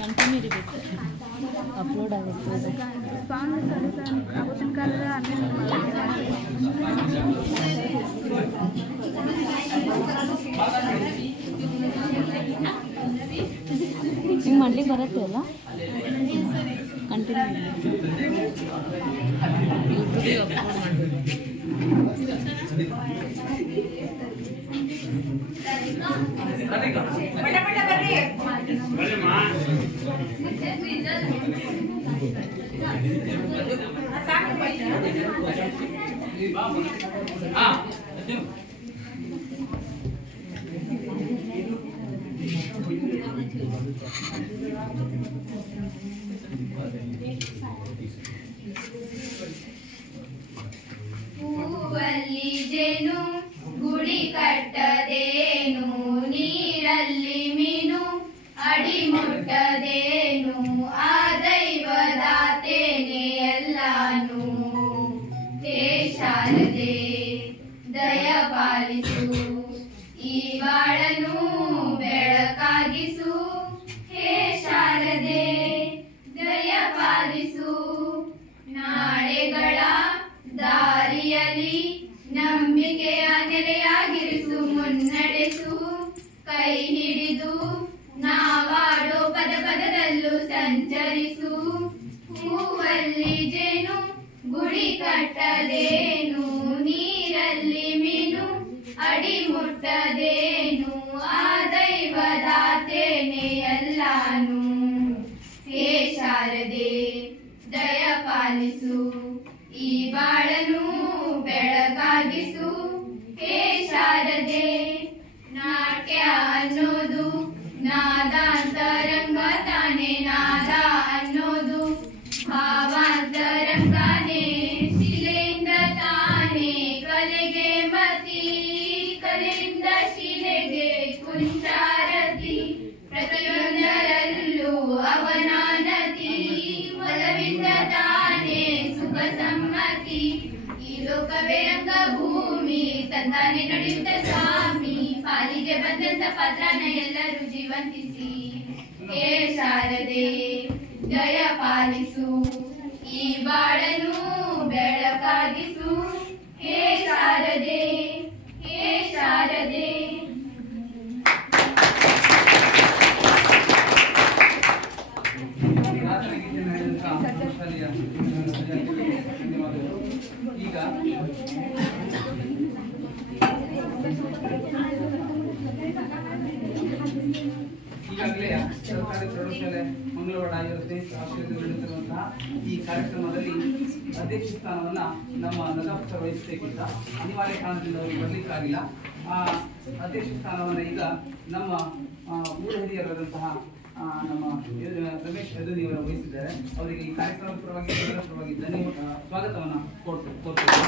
Continue ಇರಬೇಕು, upload ಆಗುತ್ತೆ song ಅವತ್ತಿನ ಕಾಲದ ಹಿಂಗೆ ಮಾಡ್ಲಿಕ್ಕೆ ಬರುತ್ತೆ ಅಲ್ಲ, ಕಂಟಿನ್ಯೂ ಯೂಟ್ಯೂಬಿಗೆ ಅಪ್ಲೋಡ್ ಮಾಡಬೇಕು. ಹೂವಲ್ಲಿ ಜೇನು ಗುಡಿ ಕಟ್ಟದೇನು, ನೀರಲ್ಲಿ ಮೀನು ಅಡಿ ಮುಟ್ಟದೇನು, ಆ ದೈವದಾತೇನೆ ಎಲ್ಲಾನು. ಹೇ ಶಾರದೆ ದಯ ಪಾಲಿಸು, ಈ ಬಾಳನು ಬೆಳಕಾಗಿಸು. ಹೇ ಶಾರದೆ ದಯ ಪಾಲಿಸು, ನಾಳೆಗಳ ದಾರಿಯಲ್ಲಿ ನಂಬಿಕೆಯ ನೆಲೆಯಾಗಿರಿಸು. ಮುನ್ನಡೆಸು ಕೈ ಹಿಡಿದು ನಾವಾಡೋ ಪದ ಪದದಲ್ಲೂ ಸಂಚರಿಸು. ಹೂವಲ್ಲಿ ಜೇನು ಗುಡಿ ಕಟ್ಟದೇನು, ನೀರಲ್ಲಿ ಮೀನು ಅಡಿ ಮುಟ್ಟದೇನು, ಆ ದೈವದಾತೇನೆ ಎಲ್ಲಾನು. ಹೇ ಶಾರದೆ ದಯ ಪಾಲಿಸು, ಈ ಬಾಳನು ಬೆಳಕಾಗಿಸು. ಹೇ ಶಾರದೆ ನಾಟ್ಯ ಅನ್ನೋದು ನಾದಾಂತರಂಗ ತಾನೆ, ನಾದ ಅನ್ನೋದು ಭಾವಾಂತರಂಗಾನೆ. ಶಿಲೆಯಿಂದ ತಾನೆ ಕಲೆಗೆ ಮತಿ, ಕಲೆಯಿಂದ ಶಿಲೆಗೆ ಕುಂಚಾರತಿ. ಪ್ರತಿಯೊಂದರಲ್ಲೂ ಅವನಾನತಿ, ಒಲವಿಂದ ತಾನೆ ಸುಖ ಸಮ್ಮತಿ. ಈ ಲೋಕವೇ ರಂಗ ಭೂಮಿ ತಂದಾನೆ ನಡೆಯುತ್ತ ಸ್ವಾಮಿ, ಪಾಲಿಗೆ ಬಂದಂತ ಪಾತ್ರನ ಎಲ್ಲರೂ ಜೀವಂತಿಸಿ. ಹೇ ಶಾರದೆ ದಯ ಪಾಲಿಸು, ಈ ಬಾಳನು ಬೆಳಕಾಗಿಸು. ಹೇ ಶಾರದೆ, ಹೇ ಶಾರದೆ. ಈಗ ಈಗಾಗಲೇ ಸರ್ಕಾರಿ ಪ್ರೌಢಶಾಲೆ ಮಂಗಳವಾಡ ಆಶ್ರಯದಲ್ಲಿ ನಡೆಯುತ್ತಿರುವಂತಹ ಈ ಕಾರ್ಯಕ್ರಮದಲ್ಲಿ ಅಧ್ಯಕ್ಷ ಸ್ಥಾನವನ್ನ ನಮ್ಮ ನದಾಫ್ ವಹಿಸಬೇಕಿದ್ದ ಅನಿವಾರ್ಯ ಕಾರಣದಿಂದ ಅವರು ಬರಲಿಕ್ಕಾಗಿಲ್ಲ. ಆ ಅಧ್ಯಕ್ಷ ಸ್ಥಾನವನ್ನು ಈಗ ನಮ್ಮ ಊರ ಹಿರಿಯರಾದಂತಹ ನಮ್ಮ ರಮೇಶ್ ಯದುನಿಯವರು ವಹಿಸಿದ್ದಾರೆ. ಅವರಿಗೆ ಈ ಕಾರ್ಯಕ್ರಮದ ಪರವಾಗಿ ಎಲ್ಲರ ಪರವಾಗಿ ಸ್ವಾಗತವನ್ನು ಕೋರ್ತೇವೆ.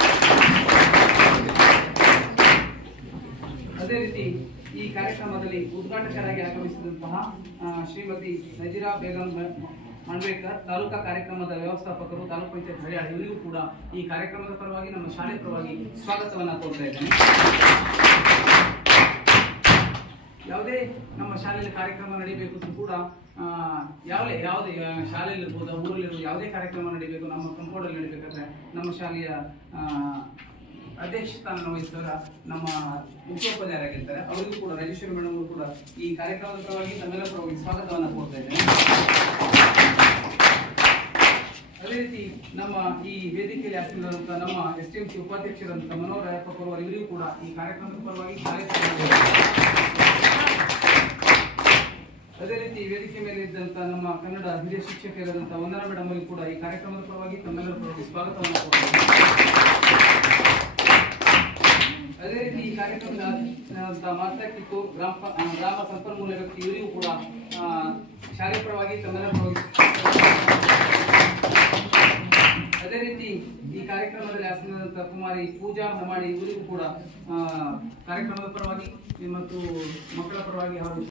ಅದೇ ರೀತಿ ಈ ಕಾರ್ಯಕ್ರಮದಲ್ಲಿ ಉದ್ಘಾಟಕರಾಗಿ ಆಗಮಿಸಿದಂತಹ ಶ್ರೀಮತಿ ನಜೀರಾ ಬೇಗಂ ಮಣ್ವೇಕರ್, ತಾಲೂಕಾ ಕಾರ್ಯಕ್ರಮದ ವ್ಯವಸ್ಥಾಪಕರು, ತಾಲೂಕು ಪಂಚಾಯತ್ ಹರಿಯಾಣ, ಇವರಿಗೂ ಕೂಡ ಈ ಕಾರ್ಯಕ್ರಮದ ಪರವಾಗಿ ನಮ್ಮ ಶಾಲೆ ಪರವಾಗಿ ಸ್ವಾಗತವನ್ನು ಕೋರ್ತಾ ಇದ್ದೇನೆ. ಯಾವುದೇ ನಮ್ಮ ಶಾಲೆಯಲ್ಲಿ ಕಾರ್ಯಕ್ರಮ ನಡೀಬೇಕು ಕೂಡ ಯಾವುದೇ ಶಾಲೆಯಲ್ಲಿ ಇರ್ಬೋದು, ಊರಲ್ಲಿರ್ಬೋದು, ಯಾವುದೇ ಕಾರ್ಯಕ್ರಮ ನಡೀಬೇಕು, ನಮ್ಮ ಕಂಪೌಂಡಲ್ಲಿ ನಡೀಬೇಕಾದ್ರೆ ನಮ್ಮ ಶಾಲೆಯ ಅಧ್ಯಕ್ಷ ಸ್ಥಾನ ವಹಿಸಿದವರ ನಮ್ಮ ಮುಖ್ಯೋಪಾಧ್ಯಾಯರಾಗಿರ್ತಾರೆ. ಅವರಿಗೂ ಕೂಡ ರಾಜೇಶ್ವರಿ ಮೇಡಮ್ ಅವರು ಕೂಡ ಈ ಕಾರ್ಯಕ್ರಮದ ಪರವಾಗಿ ತಮ್ಮೆಲ್ಲರ ಪರವಾಗಿ ಸ್ವಾಗತವನ್ನು ಕೋರ್ತಾ ಇದ್ದೇನೆ. ಅದೇ ರೀತಿ ನಮ್ಮ ಈ ವೇದಿಕೆಯಲ್ಲಿ ಹಾಕಿರುವಂತಹ ನಮ್ಮ STMC ಉಪಾಧ್ಯಕ್ಷರಾದಂತಹ ಮನೋಹರ್ ರಾಯಪ್ಪ ಅವರು ಇವರಿಗೂ ಕೂಡ ಈ ಕಾರ್ಯಕ್ರಮದ ಪರವಾಗಿ ಅದೇ ರೀತಿ ವೇದಿಕೆ ಮೇಲೆ ಇದ್ದಂತ ನಮ್ಮ ಕನ್ನಡ ಹಿರಿಯ ಶಿಕ್ಷಕರಾದಂತಹ ವಂದನಾ ಮೇಡಮ್ ಅವರಿಗೂ ಕೂಡ ಈ ಕಾರ್ಯಕ್ರಮದ ಪರವಾಗಿ ತಮ್ಮೆಲ್ಲರ ಪರವಾಗಿ ಸ್ವಾಗತವನ್ನು ಕೋರ್ತಾ ಅದೇ ರೀತಿ ಈ ಕಾರ್ಯಕ್ರಮದ ಮಾತಾಡ್ತಿತ್ತು ಗ್ರಾಮ ಸಂಪನ್ಮೂಲ ವ್ಯಕ್ತಿ ಇವರಿಗೂ ಕೂಡ ಶಾಲೆ ಪರವಾಗಿ ತಮ್ಮೆಲ್ಲರ ಪರವಾಗಿ. ಅದೇ ರೀತಿ ಈ ಕಾರ್ಯಕ್ರಮದಲ್ಲಿ ಹಾಸನದಂತ ಕುಮಾರಿ ಪೂಜಾ ಮಾಡಿ ಇವರಿಗೂ ಕೂಡ ಕಾರ್ಯಕ್ರಮದ ಪರವಾಗಿ ಮತ್ತು ಮಕ್ಕಳ ಪರವಾಗಿ